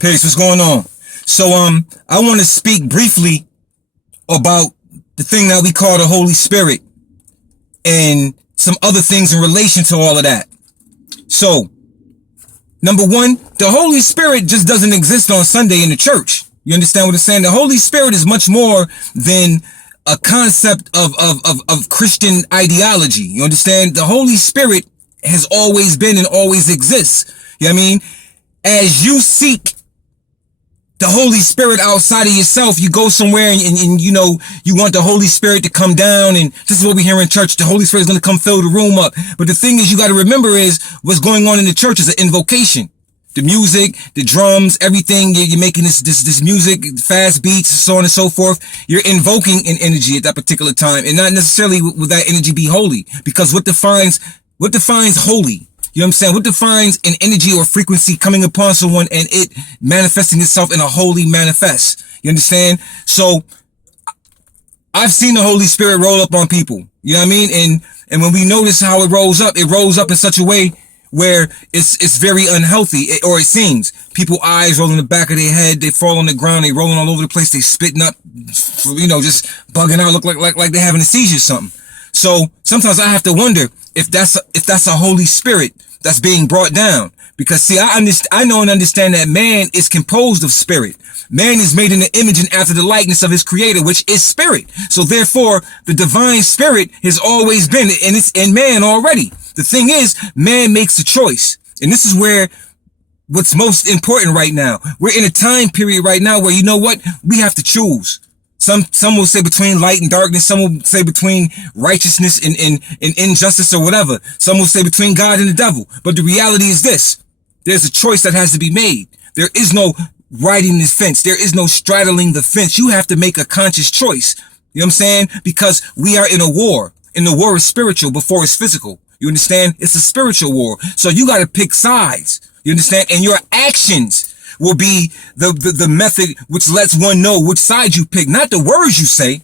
Pace, what's going on? So, I want to speak briefly about the thing that we call the Holy Spirit and some other things in relation to all of that. So, number one, the Holy Spirit just doesn't exist on Sunday in the church. You understand what I'm saying? The Holy Spirit is much more than a concept of Christian ideology. You understand? The Holy Spirit has always been and always exists. You know what I mean? As you seek the Holy Spirit outside of yourself, you go somewhere and you know, you want the Holy Spirit to come down, and this is what we hear in church. The Holy Spirit is going to come fill the room up. But the thing is, you got to remember is what's going on in the church is an invocation. The music, the drums, everything, you're making this music, fast beats, so on and so forth. You're invoking an energy at that particular time, and not necessarily will that energy be holy, because what defines holy? You know what I'm saying? What defines an energy or frequency coming upon someone and it manifesting itself in a holy manifest? You understand? So I've seen the Holy Spirit roll up on people. You know what I mean? And when we notice how it rolls up in such a way where it's very unhealthy, or it seems. People eyes roll in the back of their head, they fall on the ground, they rolling all over the place, they spitting up, you know, just bugging out, look like they're having a seizure or something. So sometimes I have to wonder if that's a Holy Spirit that's being brought down. Because see, I know and understand that man is composed of spirit. Man is made in the image and after the likeness of his creator, which is spirit. So therefore, the divine spirit has always been, and it's in man already. The thing is, man makes a choice. And this is where what's most important right now. We're in a time period right now where, you know what? We have to choose. Some will say between light and darkness. Some will say between righteousness and injustice or whatever. Some will say between God and the devil. But the reality is this. There's a choice that has to be made. There is no riding the fence. There is no straddling the fence. You have to make a conscious choice. You know what I'm saying? Because we are in a war. And the war is spiritual before it's physical. You understand? It's a spiritual war. So you got to pick sides. You understand? And your actions will be the method which lets one know which side you pick. Not the words you say,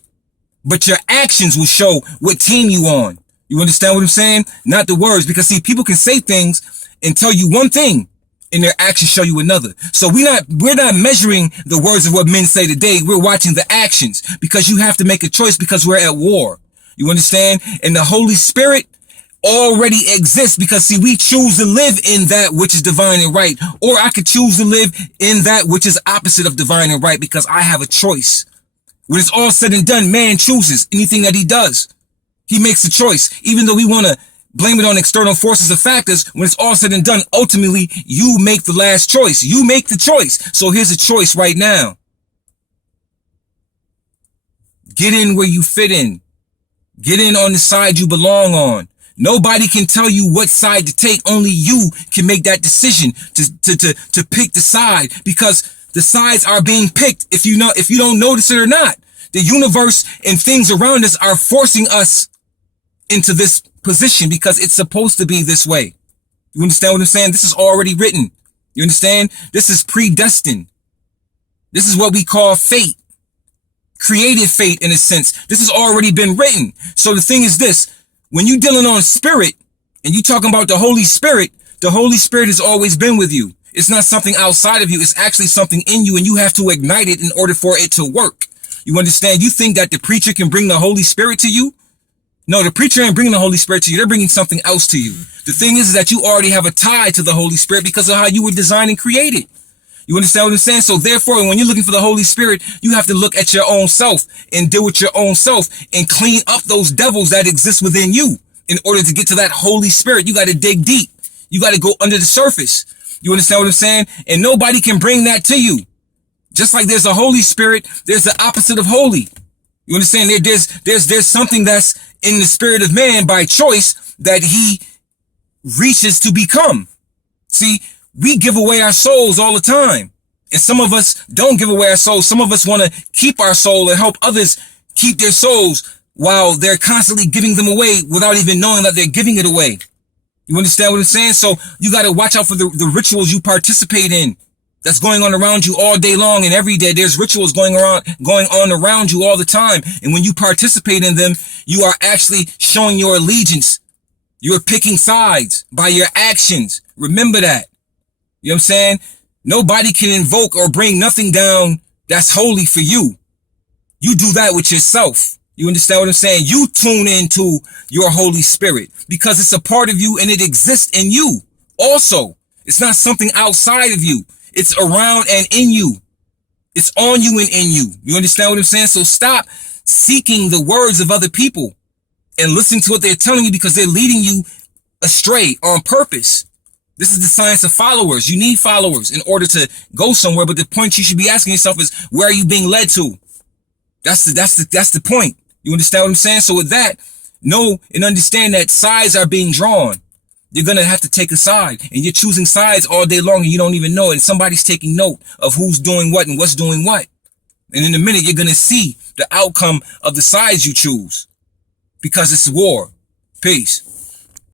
but your actions will show what team you on. You understand what I'm saying? Not the words. Because see, people can say things and tell you one thing and their actions show you another. So we're not measuring the words of what men say today. We're watching the actions, because you have to make a choice, because we're at war. You understand? And the Holy Spirit already exists, because see, we choose to live in that which is divine and right, or I could choose to live in that which is opposite of divine and right, because I have a choice. When it's all said and done, man chooses anything that he does. He makes a choice. Even though we want to blame it on external forces or factors, when it's all said and done, ultimately you make the last choice. You make the choice. So here's a choice right now. Get in where you fit in. Get in on the side you belong on. Nobody can tell you what side to take. Only you can make that decision to pick the side, because the sides are being picked if you don't notice it or not. The universe and things around us are forcing us into this position because it's supposed to be this way. You understand what I'm saying? This is already written. You understand? This is predestined. This is what we call fate. Created fate in a sense. This has already been written. So the thing is this. When you dealing on spirit and you talking about the Holy Spirit has always been with you. It's not something outside of you. It's actually something in you, and you have to ignite it in order for it to work. You understand? You think that the preacher can bring the Holy Spirit to you? No, the preacher ain't bringing the Holy Spirit to you. They're bringing something else to you. The thing is that you already have a tie to the Holy Spirit because of how you were designed and created. You understand what I'm saying? So therefore, when you're looking for the Holy Spirit, you have to look at your own self and deal with your own self and clean up those devils that exist within you. In order to get to that Holy Spirit, you got to dig deep. You got to go under the surface. You understand what I'm saying? And nobody can bring that to you. Just like there's a Holy Spirit, there's the opposite of holy. You understand? There's something that's in the spirit of man by choice that he reaches to become. See, we give away our souls all the time. And some of us don't give away our souls. Some of us want to keep our soul and help others keep their souls while they're constantly giving them away without even knowing that they're giving it away. You understand what I'm saying? So you got to watch out for the rituals you participate in. That's going on around you all day long and every day. There's rituals going on around you all the time. And when you participate in them, you are actually showing your allegiance. You're picking sides by your actions. Remember that. You know what I'm saying? Nobody can invoke or bring nothing down that's holy for you. You do that with yourself. You understand what I'm saying? You tune into your Holy Spirit because it's a part of you and it exists in you. Also, it's not something outside of you. It's around and in you. It's on you and in you. You understand what I'm saying? So stop seeking the words of other people and listen to what they're telling you because they're leading you astray on purpose. This is the science of followers. You need followers in order to go somewhere. But the point you should be asking yourself is, where are you being led to? That's the point. You understand what I'm saying? So with that, know and understand that sides are being drawn. You're going to have to take a side, and you're choosing sides all day long and you don't even know it. And somebody's taking note of who's doing what and what's doing what. And in a minute, you're going to see the outcome of the sides you choose because it's war. Peace.